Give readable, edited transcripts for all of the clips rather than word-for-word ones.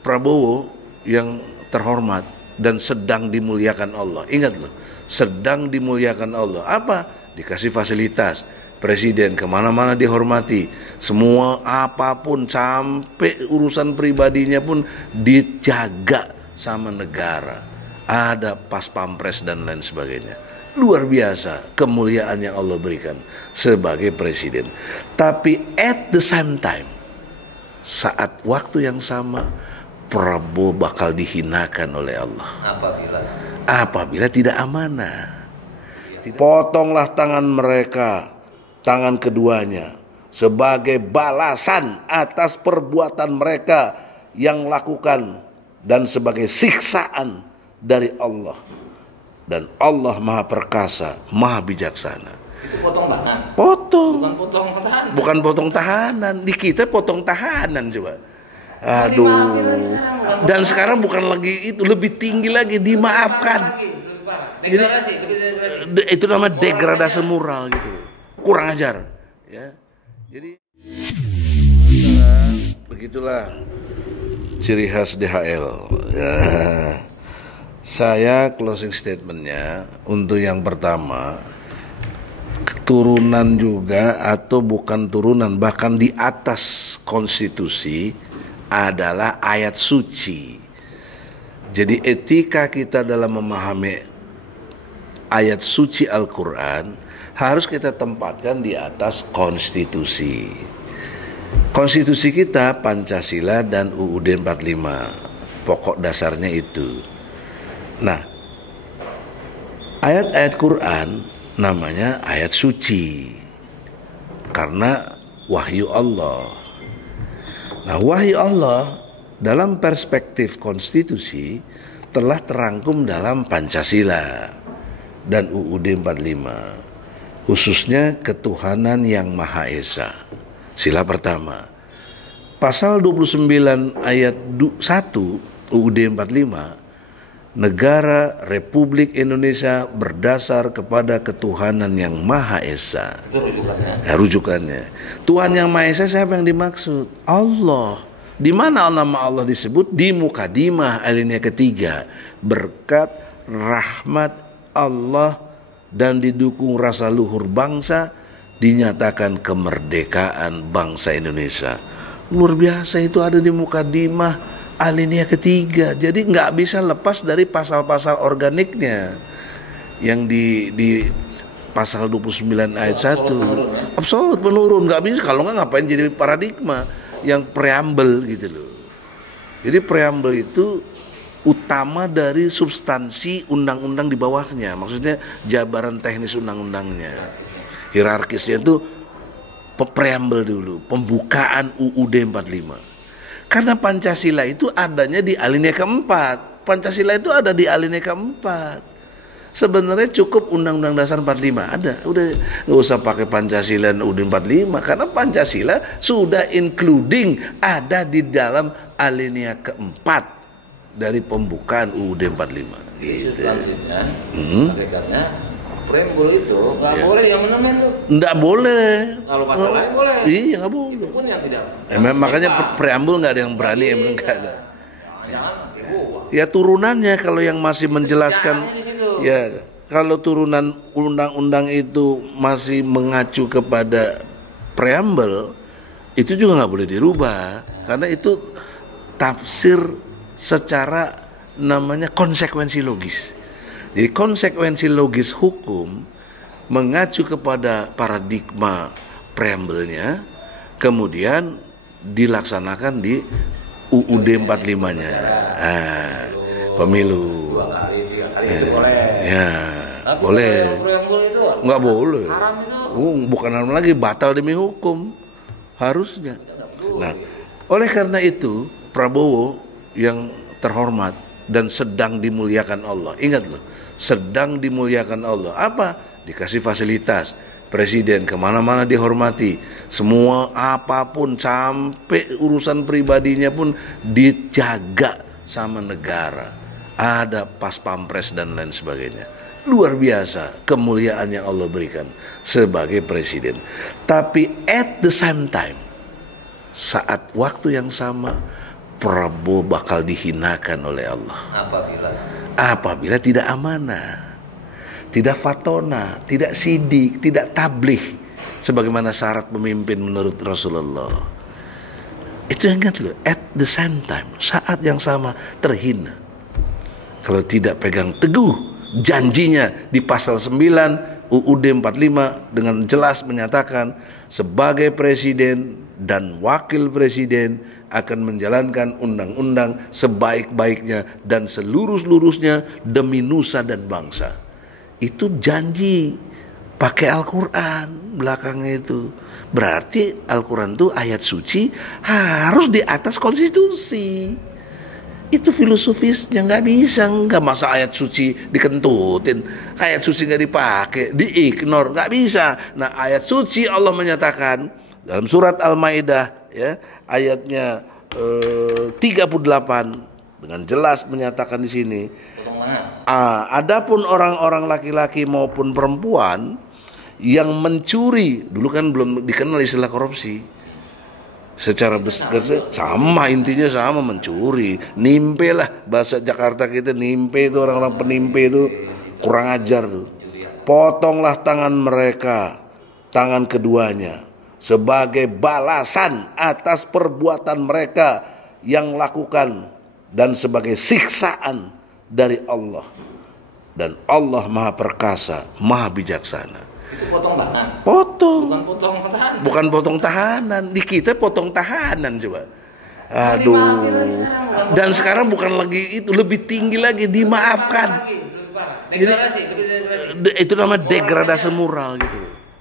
Prabowo yang terhormat dan sedang dimuliakan Allah. Ingat loh, sedang dimuliakan Allah. Apa? Dikasih fasilitas. Presiden kemana-mana dihormati. Semua apapun sampai urusan pribadinya pun dijaga sama negara. Ada pas pampres dan lain sebagainya. Luar biasa kemuliaan yang Allah berikan sebagai presiden. Tapi at the same time, saat waktu yang sama, Prabowo bakal dihinakan oleh Allah. Apabila tidak amanah. Potonglah tangan mereka, tangan keduanya, sebagai balasan atas perbuatan mereka yang lakukan dan sebagai siksaan dari Allah. Dan Allah Maha Perkasa, Maha Bijaksana. Itu potong tangan? Potong. Bukan potong tahanan. Bukan potong tahanan. Di kita potong tahanan coba. Aduh. Dan sekarang bukan lagi itu, lebih tinggi lagi, dimaafkan. Jadi itu namanya degradasi moral gitu. Kurang ajar, ya. Jadi begitulah ciri khas DHL. Ya. Saya closing statementnya untuk yang pertama, turunan juga atau bukan turunan, bahkan di atas konstitusi adalah ayat suci. Jadi etika kita dalam memahami ayat suci Al-Quran harus kita tempatkan di atas konstitusi. Konstitusi kita Pancasila dan UUD 45. Pokok dasarnya itu. Nah, ayat-ayat Quran namanya ayat suci karena wahyu Allah. Nah, wahyu Allah dalam perspektif konstitusi telah terangkum dalam Pancasila dan UUD 45, khususnya ketuhanan yang Maha Esa. Sila pertama, pasal 29 ayat 1 UUD 45, negara Republik Indonesia berdasar kepada ketuhanan yang Maha Esa. Itu rujukannya. Rujukannya. Tuhan yang Maha Esa siapa yang dimaksud? Allah. Di mana nama Allah disebut? Di Mukadimah alinea ketiga. Berkat rahmat Allah dan didukung rasa luhur bangsa, dinyatakan kemerdekaan bangsa Indonesia. Luar biasa, itu ada di Mukadimah alinea ketiga. Jadi nggak bisa lepas dari pasal-pasal organiknya yang di pasal 29 ayat 1. Absolut menurun, nggak bisa. Kalau nggak ngapain jadi paradigma yang preambel gitu loh. Jadi preambel itu utama dari substansi undang-undang di bawahnya. Maksudnya jabaran teknis undang-undangnya. Hierarkisnya itu preambel dulu, pembukaan UUD 45. Karena Pancasila itu adanya di alinea keempat. Pancasila itu ada di alinea keempat. Sebenarnya cukup Undang-Undang Dasar 45 ada. Udah nggak usah pakai Pancasila dan UUD 45 karena Pancasila sudah including ada di dalam alinea keempat dari pembukaan UUD 45. Gitu. Substansinya, hakikatnya preambul itu nggak boleh yang menemen tuh. Nggak boleh. Kalau pasal lain boleh. Iya nggak boleh. Itu pun yang tidak. Makanya preambul nggak ada yang berani, emang nggak ada. Jangan Ya turunannya kalau yang masih menjelaskan, ya kalau turunan undang-undang itu masih mengacu kepada preambel, itu juga nggak boleh dirubah karena itu tafsir secara namanya konsekuensi logis. Jadi konsekuensi logis hukum mengacu kepada paradigma preambelnya, kemudian dilaksanakan di UUD 45-nya. Pemilu. 2 kali, 3 kali itu boleh. Ya, boleh. Preambul itu Nggak boleh. haram itu. Bukan haram lagi, batal demi hukum. Harusnya. Nah, oleh karena itu Prabowo yang terhormat dan sedang dimuliakan Allah. Ingat loh, sedang dimuliakan Allah. Apa? Dikasih fasilitas. Presiden kemana-mana dihormati. Semua apapun sampai urusan pribadinya pun dijaga sama negara. Ada pas pampres dan lain sebagainya. Luar biasa kemuliaan yang Allah berikan sebagai presiden. Tapi at the same time, saat waktu yang sama, Prabowo bakal dihinakan oleh Allah apabila tidak amanah, tidak fatona, tidak sidik, tidak tabligh sebagaimana syarat pemimpin menurut Rasulullah. Itu ingat loh, at the same time, saat yang sama terhina kalau tidak pegang teguh janjinya di pasal 9 UUD 45 dengan jelas menyatakan sebagai presiden dan wakil presiden akan menjalankan undang-undang sebaik-baiknya dan seluruh-luruhnya demi nusa dan bangsa. Itu janji pakai Al-Quran belakangnya itu. Berarti Al-Quran itu ayat suci harus di atas konstitusi. Itu filosofisnya, nggak bisa, nggak masa ayat suci dikentutin, ayat suci nggak dipakai, diignore, nggak bisa. Nah, ayat suci Allah menyatakan dalam surat Al-Maidah ya, ayatnya 38 dengan jelas menyatakan di sini. Adapun orang-orang laki-laki maupun perempuan yang mencuri, dulu kan belum dikenal istilah korupsi. Secara besar sama, intinya sama, mencuri, nimpe lah, bahasa Jakarta kita nimpe itu, orang-orang penimpe itu kurang ajar tuh. Potonglah tangan mereka, tangan keduanya, sebagai balasan atas perbuatan mereka yang lakukan dan sebagai siksaan dari Allah. Dan Allah Maha Perkasa, Maha Bijaksana. Itu potong tangan. Potong. Bukan potong tahanan. Bukan potong tahanan. Di kita potong tahanan coba. Aduh. Dan sekarang bukan lagi itu, lebih tinggi lagi, dimaafkan. Jadi itu namanya degradasi moral gitu.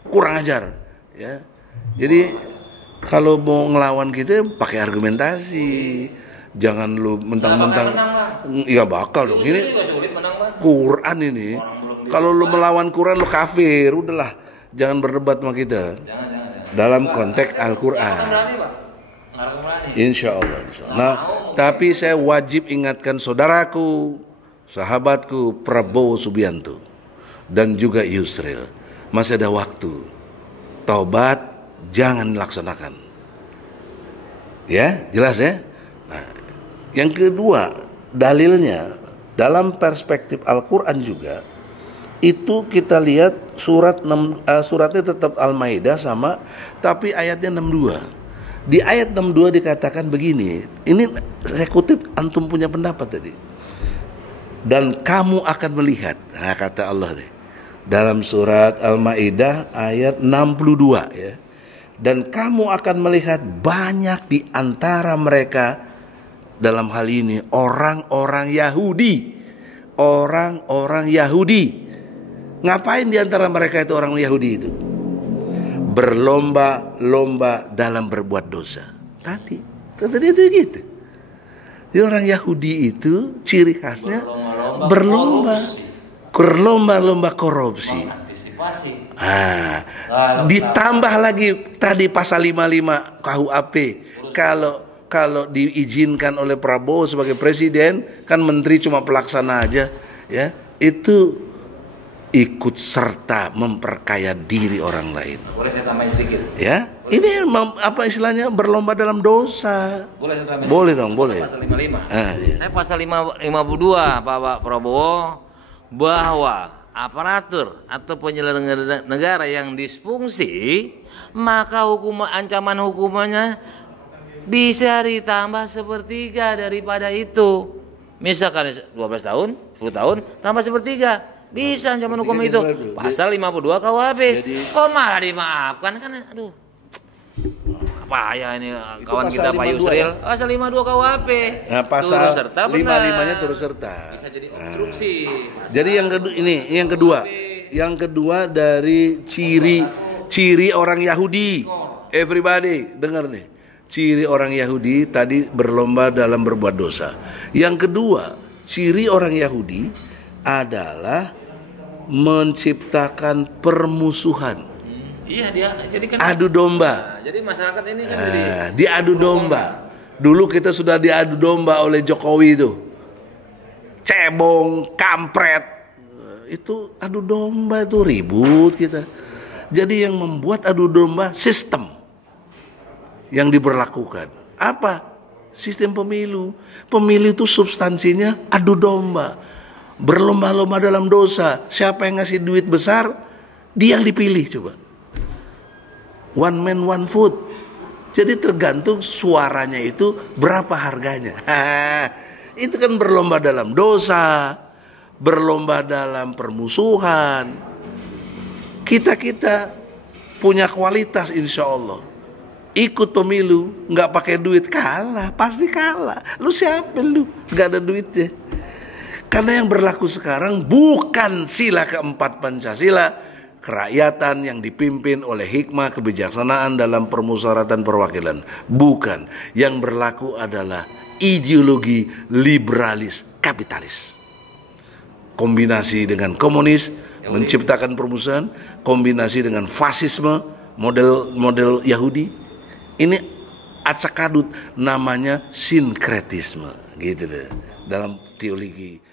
Kurang ajar, ya. Jadi kalau mau ngelawan kita pakai argumentasi. Jangan lu mentang-mentang. Iya bakal dong. Ini Quran ini. Kalau lu melawan Quran lu kafir, udahlah. Jangan berdebat sama kita. Dalam konteks Al-Quran. Insya Allah. Nah, tapi saya wajib ingatkan saudaraku, sahabatku Prabowo Subianto dan juga Yusril, masih ada waktu. Taubat jangan dilaksanakan. Ya, jelas ya? Nah, yang kedua, dalilnya dalam perspektif Al-Quran juga itu kita lihat suratnya tetap Al-Maidah sama, tapi ayatnya 62. Di ayat 62 dikatakan begini, ini saya kutip, antum punya pendapat tadi. Dan kamu akan melihat, nah kata Allah deh, dalam surat Al-Maidah ayat 62 ya. Dan kamu akan melihat banyak di antara mereka, dalam hal ini orang-orang Yahudi. Orang-orang Yahudi. Ngapain di antara mereka itu orang Yahudi itu? Berlomba-lomba dalam berbuat dosa. Tadi itu gitu. Jadi orang Yahudi itu ciri khasnya berlomba-lomba korupsi. Ditambah lagi tadi pasal 55 KUHP. Kalau diizinkan oleh Prabowo sebagai presiden, kan menteri cuma pelaksana aja, ya. Itu ikut serta memperkaya diri orang lain. Boleh saya tambahin sedikit? Ya, ini apa istilahnya, berlomba dalam dosa. Boleh saya tambahin? Boleh dong, boleh. Pasal 55. Iya. Saya pasal 52 Pak Prabowo, bahwa aparatur atau penyelenggara negara yang disfungsi, maka ancaman hukumannya bisa ditambah sepertiga daripada itu. Misalkan 12 tahun, 10 tahun, tambah sepertiga. Bisa ancaman hukum itu. Pasal 52 KUHP. Kok malah dimaafkan? Kan aduh. Apa ya ini kawan kita Pak Yusril? Ya? Pasal 52 KUHP. Nah, pasal 55-nya turut serta. Bisa jadi obstruksi. Jadi yang kedua dari ciri orang Yahudi. Everybody, dengar nih. Ciri orang Yahudi tadi berlomba dalam berbuat dosa. Yang kedua, ciri orang Yahudi adalah menciptakan permusuhan. Iya, dia jadi kan adu domba. Nah, jadi masyarakat ini kan diadu domba. Dulu kita sudah diadu domba oleh Jokowi itu. Cebong, kampret. Itu adu domba, itu ribut kita. Jadi yang membuat adu domba sistem yang diberlakukan. Apa? sistem pemilu. Pemilu itu substansinya adu domba, berlomba-lomba dalam dosa. Siapa yang ngasih duit besar, dia yang dipilih. Coba, one man one vote. Jadi tergantung suaranya itu berapa harganya. Itu kan berlomba dalam dosa, berlomba dalam permusuhan. Kita punya kualitas, insya Allah. Ikut pemilu nggak pakai duit, kalah, pasti kalah. Lu siapa lu? Nggak ada duitnya. Karena yang berlaku sekarang bukan sila keempat Pancasila, kerakyatan yang dipimpin oleh hikmah kebijaksanaan dalam permusyawaratan perwakilan. Bukan. Yang berlaku adalah ideologi liberalis kapitalis. Kombinasi dengan komunis menciptakan permusuhan, kombinasi dengan fasisme model Yahudi. Ini acak adut, namanya sinkretisme, gitu deh, dalam teologi.